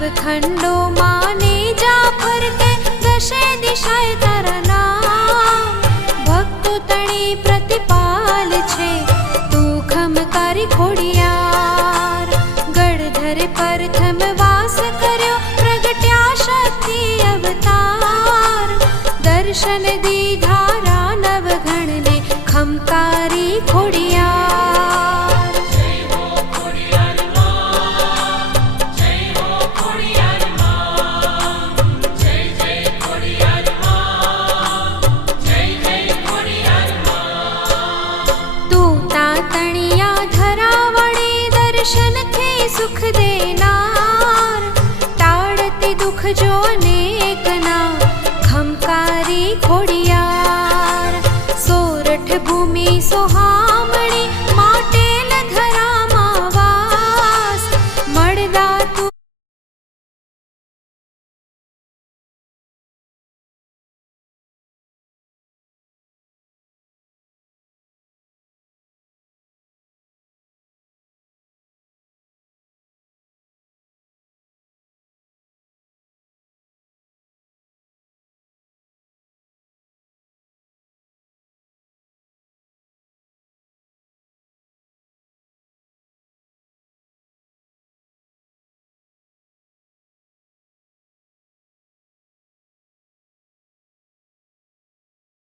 नवखंडो माने जा फरते दशे दिशाए तारा नाम। भक्तो तणे प्रतिपाल छे तू खमकारी खोडियार। गढ़धर प्रथम वास कर्यो प्रगट्या शक्ति अवतार। दर्शन दीधारा नवघण ने खमकारी खोडियार। दर्शन थे सुख देनार। टाड़ती दुख जो अनेक ना खमकारी खोडियार। सोरठ भूमि सोहा